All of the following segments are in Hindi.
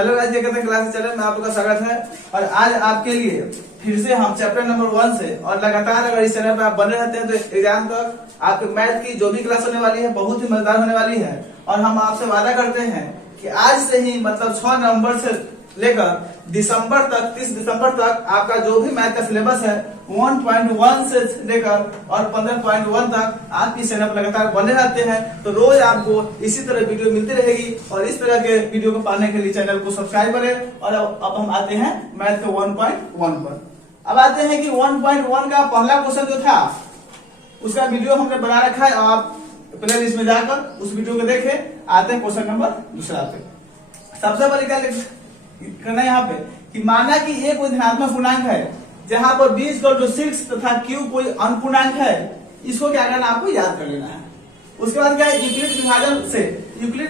हेलो गाइस, ये कहते हैं क्लास चैनल में आप लोग का स्वागत है। और आज आपके लिए फिर से हम चैप्टर नंबर 1 से और लगातार अगर इस चैनल पर आप बने रहते हैं तो एग्जाम तक आपके मैथ की जो भी क्लास होने वाली है बहुत ही मजेदार होने वाली है। और हम आपसे वादा करते हैं कि आज से ही मतलब 6 नवंबर से लेकर दिसंबर तक 30 दिसंबर तक आपका जो भी मैथ का सिलेबस है 1.1 से लेकर और 15.1 तक आप इस चैनल पर लगातार बने रहते हैं। तो रोज आपको इसी तरह वीडियो मिलती रहेगी और इस तरह के वीडियो को पाने के लिए चैनल को सब्सक्राइब करें। और अब हम आते हैं मैथ के 1.1 पर। अब आते हैं कि 1.1 का पहला क्वेश्चन जो था उसका वीडियो हमने बना रखा है। आप प्ले लिस्ट में जाकर उस वीडियो को देखें। आते हैं क्वेश्चन नंबर दूसरा पे। सबसे पहले क्या करना है यहाँ पे कि माना कि ए कोई धनात्मक पूर्णांक है जहां पर b = 6 तथा q कोई अपूर्णांक है। इसको क्या करना है, आपको याद कर लेना है। उसके बाद क्या है, यूक्लिड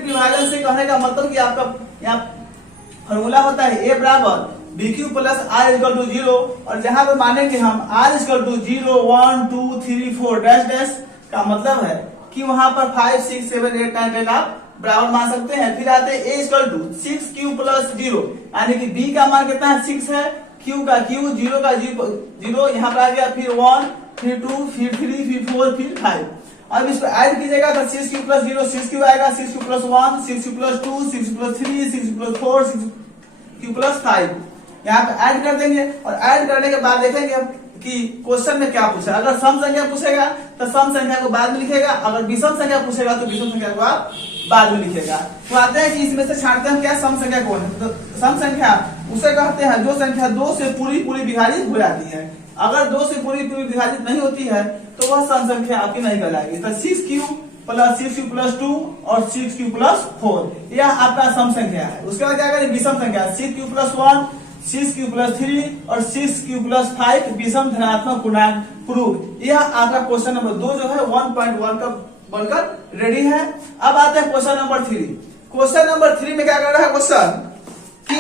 विभाजन से कहने का मतलब कि आपका यहाँ फॉर्मूला होता है a बराबर bq प्लस r = 0। और जहां पर मानेंगे हम r = 0 1 2 3 4 डैश डैश का मतलब है कि वहां पर 5 6 7 8 9 10 आप बराबर मान सकते हैं। फिर आते हैं a = 6q + 0 यानी कि b का मान कितना है 6 है, q का q 0 का 0 यहाँ पर आ गया, फिर 1 फिर 2 फिर 3 फिर 4 फिर 5। अब इसको ऐड कीजिएगा तो 6q + 0 6q आएगा, 6q + 1 6q + 2 6q + 3 6q + 4 6q + 5 यहाँ पे ऐड कर देंगे। और ऐड करने के बाद देखेंगे कि क्वेश्चन में क्या पूछा। अगर सम संख्या पूछेगा तो सम संख्या को बाद में लिखेगा, अगर विषम संख्या पूछेगा तो विषम संख्या को आप बाद में लिखेगा। तो आते हैं कि इसमें से छांटते हैं क्या सम संख्या कौन है। तो सम संख्या उसे कहते हैं जो संख्या 2 से पूरी विभाजित हो जाती है। अगर 2 से पूरी विभाजित नहीं होती है तो वह सम संख्या आपकी नहीं कहलाएगी। तो 6q + 6q + 2 और 6q + 4 यह आपका सम संख्या है। उसके बाद क्या करें, विषम संख्या 6q + 1 6q + 3 और 6q + 5 विषम धनात्मक पूर्णांक प्रूव। यह आपका क्वेश्चन नंबर 2 जो है 1.1 का बनकर रेडी है। अब आते हैं क्वेश्चन नंबर 3। क्वेश्चन नंबर 3 में क्या कर रहा है क्वेश्चन कि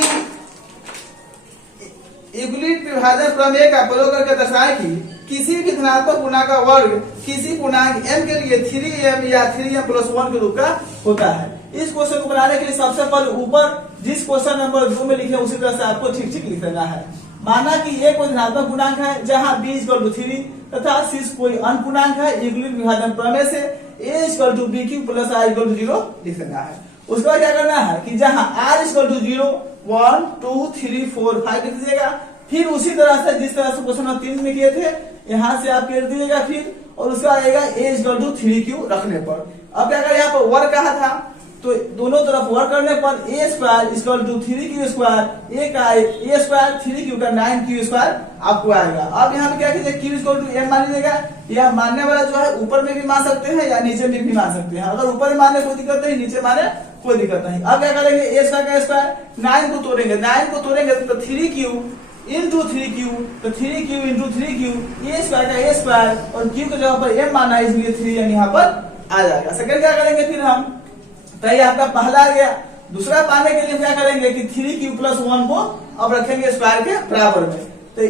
यूक्लिड विभाजन प्रमेय का प्रयोग करके दर्शाए कि किसी भी धनात्मक पूर्णांक का वर्ग किसी पूर्णांक m के लिए 3m या 3m + 1 के रूप का होता है। इस क्वेश्चन को बनाने के लिए सबसे पहले ऊपर जिस क्वेश्चन नंबर 2 में लिखे उसी तरह से आपको ठीक ठीक लिख देना है। माना कि ये कोई धनात्मक पूर्णांक है जहां b = 3 तथा 6 कोई अपूर्णांक है। यूक्लिड विभाजन प्रमेय से a = bq + r = 0 लिख देना है। उसके बाद क्या करना है कि जहां r = 0 1 2 3 4 5 लिख दीजिएगा। फिर उसी तरह से जिस तरह से क्वेश्चन नंबर 3 में किए थे यहाँ से आप कर दीजिएगा फिर, और उसका आएगा a = 3q रखने पर। अब क्या करें, यहाँ पर वर्ग कहा था तो दोनों तरफ वर्ग करने पर a² = 3q², a का a² 3q का 9q² आपको आएगा। अब यहाँ पे क्या कीजिए, q = m मान लीजिएगा। यह मानने वाला जो है ऊपर में भी मान सकते हैं या नीचे में भी मान सकते हैं। अगर ऊपर में माने कोई दिक्कत नहीं, नीचे माने कोई दिक्कत नहीं। अब क्या करेंगे, a² का a² 9 को तोड़ेंगे तो 3q × 3q तो 3q × 3q a² का a² और q की जगह पर m माना है इसलिए 3m यहाँ पर आ जाएगा। सेकंड क्या करेंगे फिर हम, तो ये आपका पहला आ गया। दूसरा पाने के लिए क्या करेंगे कि 3q + 1 को अब रखेंगे स्क्वायर के बराबर में। तो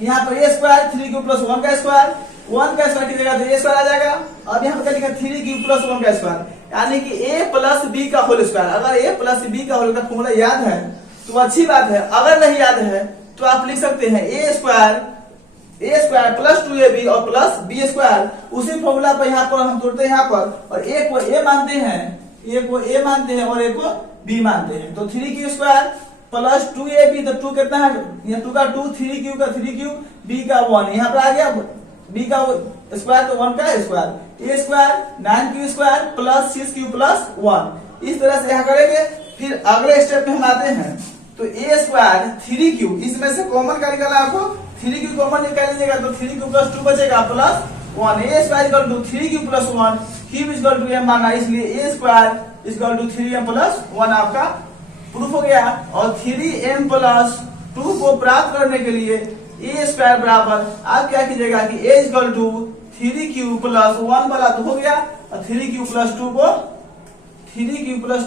यहाँ पर a² 3q + 1 का स्क्वायर 1 का स्क्वायर की जगह तो a² आ जाएगा। अब यहाँ पर लिखा 3q + 1 का स्क्वायर यानी कि a + b का होल स्क्वायर। अगर a + b का होल का फॉर्मूला याद है तो अच्छी बात है, अगर नहीं याद है तो आप लिख सकते हैं a² + 2ab और प्लस b²। उसी फॉर्मूला पर यहाँ पर हम तोड़ते हैं यहाँ पर, और a को a मानते हैं और a को b मानते हैं। तो 3q² + 2ab तो 2 कितना है, यहाँ 2 का 2 3q का 3q b का 1 यहाँ पर आ गया, b का स्क्वायर तो 1 का स्क्वायर a² 9q² + 6q + 1। इस तरह से यहाँ करेंगे। फिर अगले स्टेप में हम आते हैं तो a² 3q इसमें से कॉमन का निकाला आपको, 3q कॉमन निकाल लीजिएगा तो 3q + 2 बचेगा plus 1 a² = 3q + 1 q = m माना इसलिए a² = 3m + 1 आपका प्रूफ हो गया। और 3m + 2 को प्राप्त करने के लिए a² बराबर आप क्या कीजिएगा कि a = 3q + 1 वाला तो हो गया, और 3q +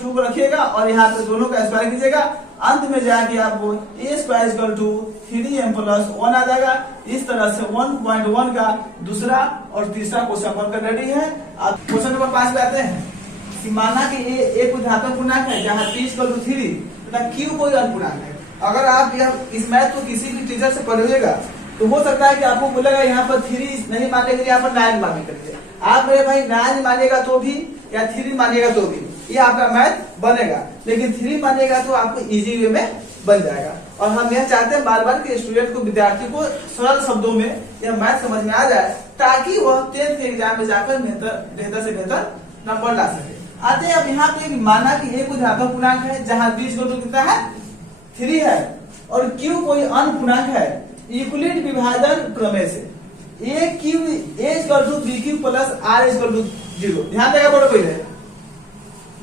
2 को रखिएगा और यहाँ पे दोनों का स्क्वायर कीजिएगा। अंत में जाके आपको a² = 3m + 1 आ जाएगा। इस तरह से 1.1 का दूसरा और तीसरा क्वेश्चन बनकर रेडी है। अब क्वेश्चन नंबर 5 पे आते हैं कि माना कि एक धनात्मक पूर्णांक है जहाँ p = 3 तथा क्यू कोई अनपूर्णांक है। अगर आप यह इस मैथ को किसी भी टीचर से पढ़िएगा तो हो सकता है कि आपको बोलेगा यहाँ पर 3 नहीं मानने के लिए यहाँ पर 9 मानने के लिए। आप मेरे भाई 9 मानिएगा तो भी या 3 मानिएगा तो भी ये आपका मैथ बनेगा, लेकिन 3 मानिएगा तो आपको इजी वे में बन जाएगा। और हम यह चाहते हैं बार बार कि स्टूडेंट को, विद्यार्थी को सरल शब्दों में यह मैथ समझ में आ जाए, ताकि वह 10th के एग्जाम में जाकर बेहतर से बेहतर नंबर ला सके। आते हैं अब यहाँ पे माना कि ए कोई धनात्मक पूर्णांक है जहाँ b कितना है 3 है और q कोई अनपूर्णांक है। यूक्लिड विभाजन प्रमेय से a b q plus r 0 ध्यान देगा बड़ो पहले,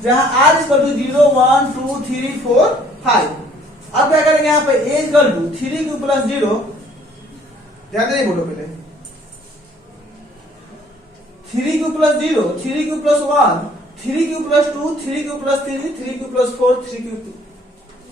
जहाँ r 0 1 2 3 4 5। अब क्या करेंगे यहाँ पे a 3q प्लस 0, ध्यान देंगे बोलो पहले 3q plus 0 3q plus 1 3q plus 2 3q plus 3 3q plus 4 3q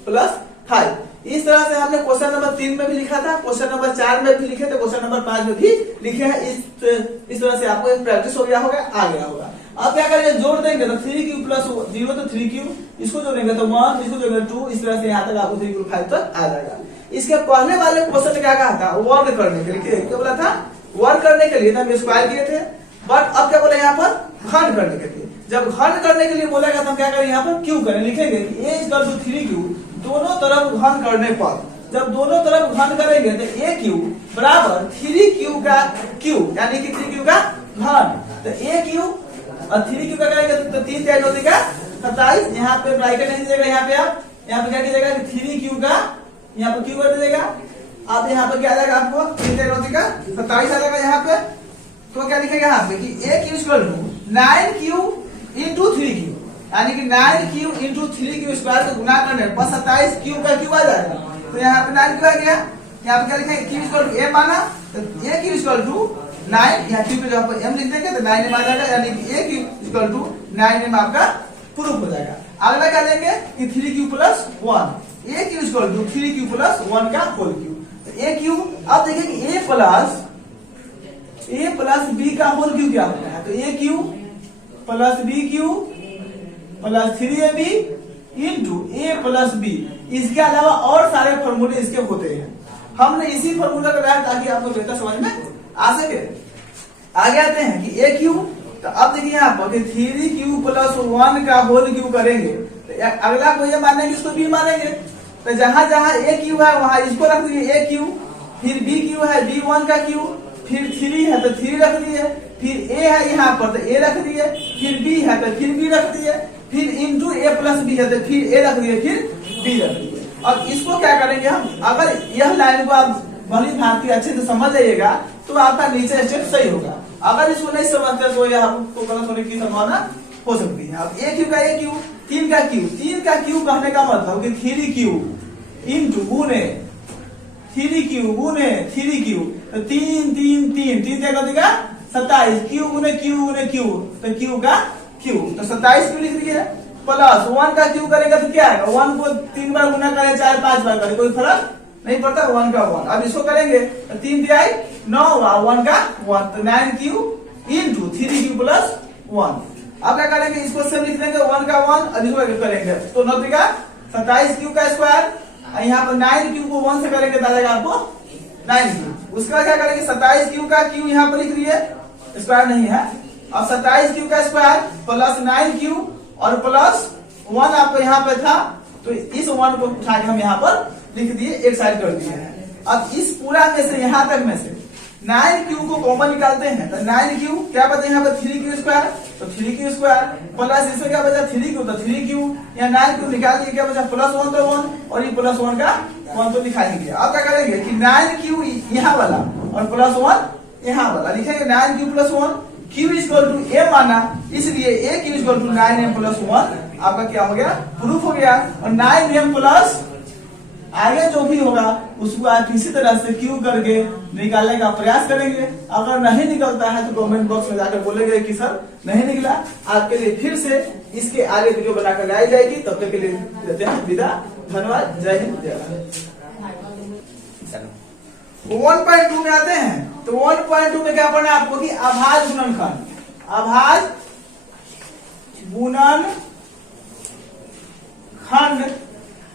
plus 5। इस तरह से हमने क्वेश्चन नंबर 3 में भी लिखा था, क्वेश्चन नंबर 4 में भी लिखे थे, क्वेश्चन नंबर 5 में भी लिखे हैं। इस तरह से आपको एक प्रैक्टिस हो गया होगा, आ गया होगा। अब क्या करेंगे, जोड़ देंगे तो 3q प्लस 0 तो 3q, इसको जोड़ेंगे तो 1, इसको जोड़ेंगे 2, इस तरह से यहाँ तक आपको 3q 5 तक आ जाएगा। इसके पहले वाले क्वेश्चन में क्या कहा था, वर्ग करने के लिए क्या बोला था, वर्ग करने के लिए हम स्क्वायर किए थे, बट अब क्या बोला यहाँ पर घन करने के लिए। जब घन करने के लिए बोलेगा तो हम क्या करें, यहाँ पर क्यू करें, लिखेंगे कि a 3q दोनों तरफ घन करने पर, जब दोनों तरफ घन करेंगे तो AQ बराबर 3Q का Q, यानी कि 3Q का घन, तो AQ और 3Q का करेंगे तो 3 क्या हो जाएगा 27। यहाँ पे ब्रैकेट नहीं दीजिएगा, यहाँ पे आप यहाँ पे क्या कीजिएगा कि 3Q का यहाँ पे Q कर दीजिएगा। अब यहाँ पे क्या आ जाएगा, आपको 3 क्या हो जाएगा 27 आ जाएगा। यहाँ पे तो क्या लिखेगा यहाँ पे कि AQ equal to 9Q into 3Q, यानी कि 9Q इंटू 3Q स्क्वायर को गुना करने पर 27Q का Q आ जाएगा। तो यहाँ पे 9Q आ गया, यहाँ पे क्या लिखेंगे Q इक्वल टू M माना, तो AQ इक्वल टू 9, यहाँ Q पे जब M लिख देंगे तो 9M आ जाएगा, यानी कि AQ इक्वल टू 9M आपका प्रूफ हो जाएगा। अगला क्या लेंगे कि 3Q plus 1, AQ equal to 3Q plus 1 का होल क्यू। तो AQ, अब देखिए कि A प्लस B का होल क्यू क्या होता है, तो AQ plus BQ plus 3AB into A plus B। इसके अलावा और सारे फॉर्मूले इसके होते हैं, हमने इसी फॉर्मूला को लाया ताकि आपको बेहतर समझ में आ सके। आगे आते हैं कि AQ, तो अब देखिए यहाँ पर 3Q प्लस 1 का होल क्यू करेंगे, तो अगला को ये मानेंगे, इसको B मानेंगे। तो जहां जहां AQ है वहां इसको रख दिए AQ, फिर BQ है B1 का Q, फिर 3 है तो 3 रख दिए, फिर A है यहाँ पर तो A रख दिए, फिर B है तो फिर B रख दिए, फिर इंटू A प्लस B है तो फिर A रख दिए, फिर B रख दिए। अब इसको क्या करेंगे हम, अगर यह लाइन को आप भली भांति अच्छे से समझ जाइएगा तो आपका नीचे स्टेप सही होगा। अगर इसको नहीं समझते तो यह आपको गलत होने की संभावना हो सकती है। अब AQ का AQ, 3 का Q कहने का मतलब कि 3Q इंटू गुने 3Q गुने 3Q, तो 3 क्या कर देगा 27, Q गुने Q, तो Q का Q, तो 27 Q लिख दिए, प्लस 1 का Q करेगा तो क्या आएगा, 1 को 3 बार गुना करे, 4 5 बार करे, कोई फर्क नहीं पड़ता, 1 का 1। अब इसको करेंगे तो 3 दिया 9 और 1 का 1, तो 9Q इंटू 3Q प्लस 1। अब क्या करेंगे, इसको सब लिख देंगे 1 का 1, अब इसको करेंगे तो 9 का 27Q का स्क्वायर, यहाँ पर 9Q को 1 से करेंगे तो आ जाएगा आपको 9Q। उसके बाद क्या करेंगे 27Q का Q यहाँ पर लिख दिए, स्क्वायर नहीं है। अब 27Q का स्क्वायर प्लस 9Q और प्लस 1 आपको यहाँ पे था, तो इस 1 को उठा के हम यहाँ पर लिख दिए, एक साइड कर दिए हैं। अब इस पूरा में से यहाँ तक में से 9Q को कॉमन निकालते हैं, तो 9Q क्या बचा यहाँ पर 3Q स्क्वायर, तो 3Q स्क्वायर प्लस इसमें क्या बचा 3Q, तो 3Q या 9Q निकाल दिए, क्या बचा प्लस 1 तो 1 और ये प्लस 1 का 1 तो दिखाई नहीं दिया। अब क्या करेंगे कि 9Q यहाँ वाला और प्लस 1 यहाँ वाला लिखेंगे, 9Q plus 1, Q equal to M माना, इसलिए AQ equal to 9M plus 1 आपका क्या हो गया, प्रूफ हो गया। और 9M प्लस आगे जो भी होगा उसको आप किसी तरह से Q करके निकालने का प्रयास करेंगे। अगर नहीं निकलता है तो कमेंट बॉक्स में जाकर बोलेंगे कि सर नहीं निकला, आपके लिए फिर से इसके आगे वीडियो बनाकर लाई जाएगी। तब तक के लिए देते हैं विदा, धन्यवाद, जय हिंद जय भारत। 1.2 में आते हैं, तो 1.2 में क्या पढ़ना है आपको कि अभाज्य गुणनखंड, अभाज्य गुणनखंड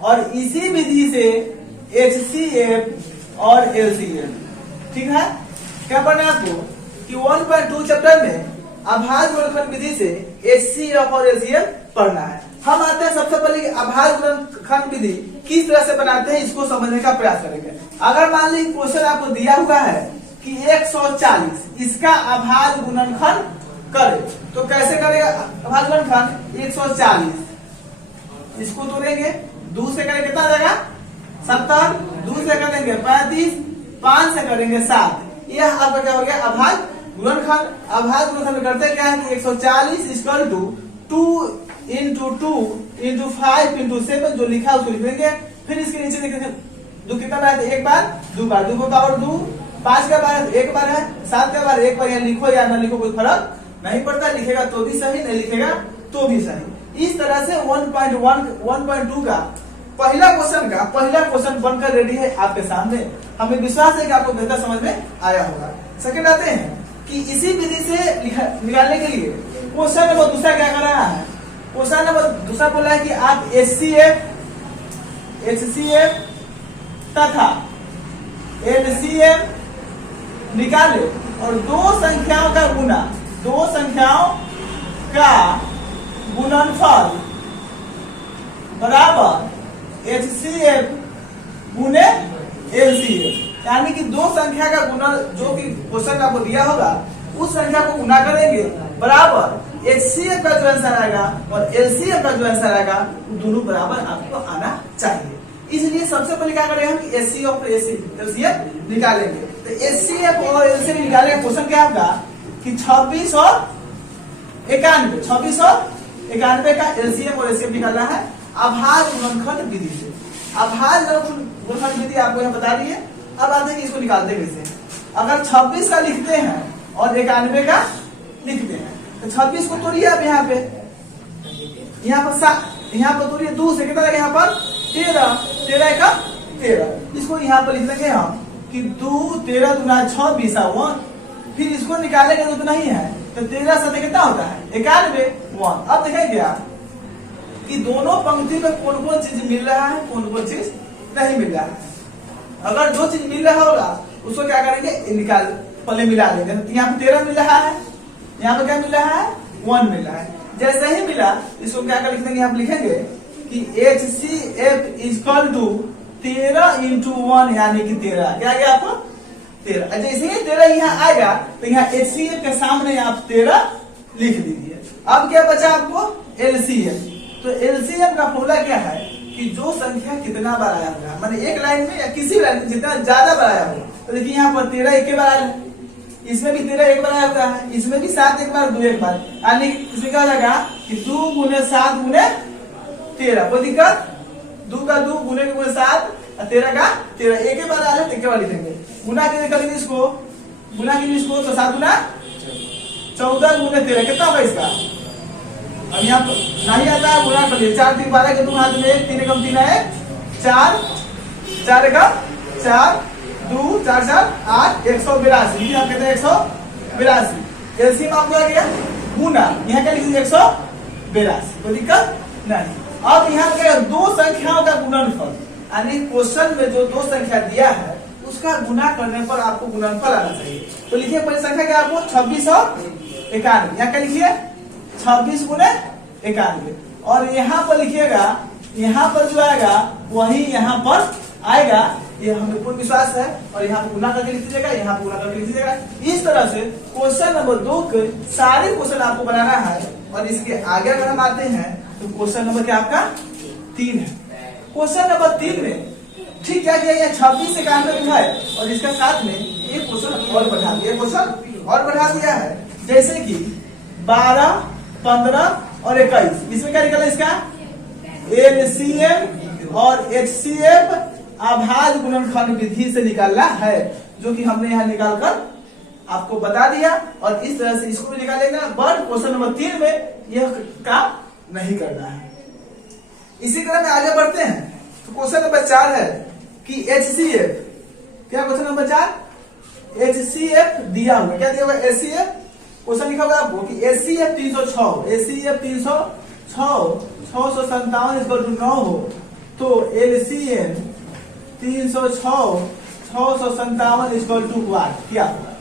और इसी विधि से HCF और LCM, ठीक है। क्या पढ़ना है आपको कि 1.2 चैप्टर में अभाज्य गुणनखंड विधि से HCF और LCM पढ़ना है। हम आते हैं सबसे पहले अभाज्य गुणनखंड विधि किस तरह से बनाते हैं, इसको समझने का प्रयास करेंगे। अगर मान लीजिए क्वेश्चन आपको दिया हुआ है कि 140 इसका अभाज्य गुणनखंड करे, तो कैसे करेगा अभाज्य गुणनखंड 140 इसको तोड़ेंगे, 2 से करेंगे कितना आ जाएगा 70, 2 से करेंगे 35, 5 से करेंगे 7, यह आपका क्या हो गया अभाज्य गुणनखंड। अभाज्य गुणनखंड करते क्या है कि 140 equal to 2 into 2 into 5 into 7 जो लिखा है उसको लिख देंगे। फिर इसके नीचे लिखेंगे 2 कितना बार है, 1 बार 2 बार, 2 का पावर 2, 5 का बार 1 बार है, 7 का बार 1 बार, या लिखो या ना लिखो कोई फर्क नहीं पड़ता, लिखेगा तो भी सही, नहीं लिखेगा तो भी सही। इस तरह से 1.2 का पहला क्वेश्चन बनकर रेडी है आपके सामने। हमें विश्वास है कि आपको बेहतर समझ में आया होगा। सेकंड आते हैं कि इसी विधि से निकालने के लिए क्वेश्चन नंबर दूसरा क्या कर रहा है, क्वेश्चन नंबर दूसरा बोला है कि आप HCF तथा LCM निकाले और दो संख्याओं का गुणनफल बराबर HCF गुने LCM, यानी कि दो संख्या का गुना जो कि क्वेश्चन आपको दिया होगा उस संख्या को गुना करेंगे बराबर HCF का जो आंसर आएगा और LCM का जो आंसर आएगा वो दोनों बराबर आपको आना चाहिए। इसलिए सबसे पहले क्या करेंगे हम कि HCF और LCM निकालेंगे। तो HCF और LCM निकालेंगे, क्वेश्चन क्या होगा कि 26 और 91 का LCM और LCM निकालना है अभाज्य गुणनखंड विधि से। अभाज्य गुणनखंड विधि आपको यहाँ बता दी है। अब आते हैं कि इसको निकालते कैसे। अगर 26 का लिखते हैं और 91 का लिखते हैं तो 26 को तोड़िए आप यहाँ पे, यहाँ पर तोड़िए 2 से कितना लगे यहाँ पर 13 का 13, इसको यहाँ पर लिख देंगे हम कि 2 13 दूना 6 20 1, फिर इसको निकालेंगे तो नहीं है तो 13 7 कितना होता है 91 1। अब देखेंगे आप कि दोनों पंक्ति में कौन कौन चीज मिल रहा है, कौन कौन चीज नहीं मिल रहा है। अगर जो चीज मिल रहा होगा उसको क्या करेंगे निकाल पहले मिला लेंगे। तो यहाँ पे 13 मिल रहा है, यहाँ पे क्या मिल रहा है 1 मिल रहा है। जैसे ही मिला इसको क्या कर लिख देंगे, यहाँ पे लिखेंगे कि HCF इक्वल टू 13 इंटू 1 यानी कि 13, क्या गया आपको 13। जैसे ही 13 यहाँ आएगा तो यहाँ HCF के सामने आप 13 लिख दीजिए। अब क्या बचा आपको LCM। तो LCM का फॉर्मूला क्या है कि जो संख्या कितना बार आया होगा, माने एक लाइन में या किसी लाइन में जितना ज्यादा बार आया हो। तो देखिए यहाँ पर 13 एक बार आया, इसमें भी 13 एक बार आया होता है, इसमें भी 7 एक बार 2 एक बार, यानी इसमें क्या हो जाएगा कि 2 गुने 7 गुने 13, कोई दिक्कत 2 का 2 गुने 7 और 13 का 13 एक बार आ जाए, एक बार लिखेंगे। गुना के करेंगे इसको, तो 7 गुना 14 गुने 13 कितना होगा इसका। अब यहाँ नहीं आता है गुना कर लिए, 4 3 12 के 2 हाथ में 3 कम 3 है 4 4 का 4 2 4 4 8 182, आप कहते हैं 182। एलसीएम आपको आ गया गुना, यहाँ क्या लिखिए 182, कोई दिक्कत नहीं। अब यहाँ क्या दो संख्याओं का गुणनफल, यानी क्वेश्चन में जो दो संख्या दिया है उसका गुना करने पर आपको गुणनफल आना चाहिए। तो लिखिए पहली संख्या क्या आपको 26 और 91, यहाँ क्या लिखिए 26 गुने 91, और यहाँ पर लिखिएगा, यहाँ पर जो आएगा वही यहाँ पर आएगा, ये हमें पूर्ण विश्वास है। और यहाँ पर गुना करके लिख दीजिएगा, यहाँ पर गुना करके लिख दीजिएगा। इस तरह से क्वेश्चन नंबर 2 के सारे क्वेश्चन आपको बनाना है। और इसके आगे अगर हम आते हैं तो क्वेश्चन नंबर क्या आपका 3 है। क्वेश्चन नंबर 3 में ठीक क्या किया, 26 से 91 है और इसका साथ में एक क्वेश्चन और बढ़ा दिया, क्वेश्चन और बढ़ा दिया है, जैसे कि 12 15 और 21। इसमें क्या निकला, इसका LCM और HCF अभाज्य गुणनखंड विधि से निकालना है, जो कि हमने यहाँ निकालकर आपको बता दिया। और इस तरह से इसको भी निकालेगा, बट क्वेश्चन नंबर 3 में यह काम नहीं करना है। इसी क्रम में आगे बढ़ते हैं तो क्वेश्चन नंबर 4 है कि HCF, क्या क्वेश्चन नंबर 4 HCF दिया हुआ, क्या दिया हुआ HCF, क्वेश्चन लिखा हुआ आपको कि HCF 306, HCF 306 657 9 हो तो LCM 306 657 इक्वल टू क्या होगा।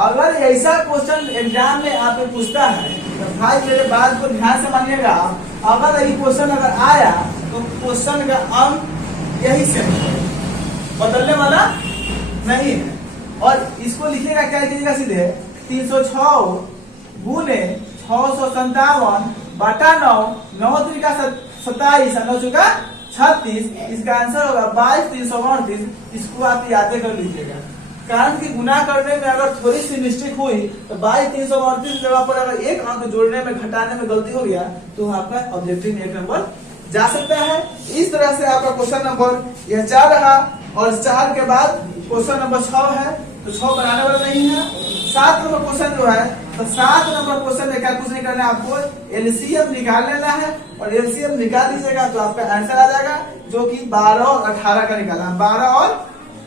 अगर ऐसा क्वेश्चन एग्जाम में आपको पूछता है तो भाई मेरे बात को ध्यान से मानिएगा, अगर ये क्वेश्चन अगर आया तो क्वेश्चन का अंक यही से बदलने वाला नहीं है। और इसको लिखिएगा क्या कीजिएगा, सीधे 306 गुने 657 बटा 9, 9 त्रिका 27 और 9 चौका 36, इसका आंसर होगा 22,338। इसको आप याद कर लीजिएगा, कारण कि गुना करने में अगर थोड़ी सी मिस्टेक हुई तो 22,338 जगह पर अगर एक अंक जोड़ने में घटाने में गलती हो गया तो आपका ऑब्जेक्टिव में 1 नंबर जा सकता है। इस तरह से आपका क्वेश्चन नंबर यह 4 रहा, और 4 के बाद क्वेश्चन नंबर 6 है, तो 6 बनाने वाला नहीं है। 7 नंबर क्वेश्चन जो है, तो 7 नंबर क्वेश्चन में क्या कुछ नहीं करना है, आपको एलसीएम निकाल लेना है, और एलसीएम निकाल लीजिएगा तो आपका आंसर आ जाएगा, जो कि 12 और 18 का निकालना है। 12 और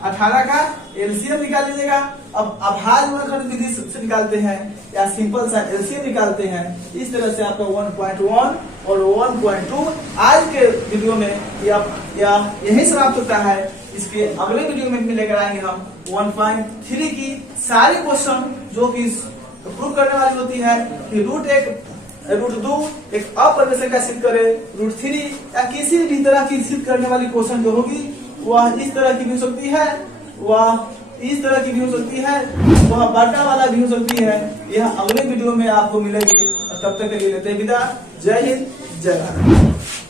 18 का एलसीएम निकाल लीजिएगा। अब अभाज्य वर्गफल विधि से निकालते हैं या सिंपल सा एलसीएम निकालते हैं। इस तरह से आपका 1.1 और 1.2 आज के वीडियो में यही समाप्त होता है। इसके अगले वीडियो में लेकर आएंगे हम 1.3 की सारी क्वेश्चन, जो कि प्रूव करने वाली होती है कि √2 एक अपरिमेय का सिद्ध करे, √3 या किसी भी तरह की सिद्ध करने वाली क्वेश्चन जो होगी वह इस तरह की भी हो सकती है, वह इस तरह की भी हो सकती है, वह बाटा वाला भी हो सकती है। यह अगले वीडियो में आपको मिलेगी। तब तक के लिए लेते हैं विदा। जय हिंद, जय भारत।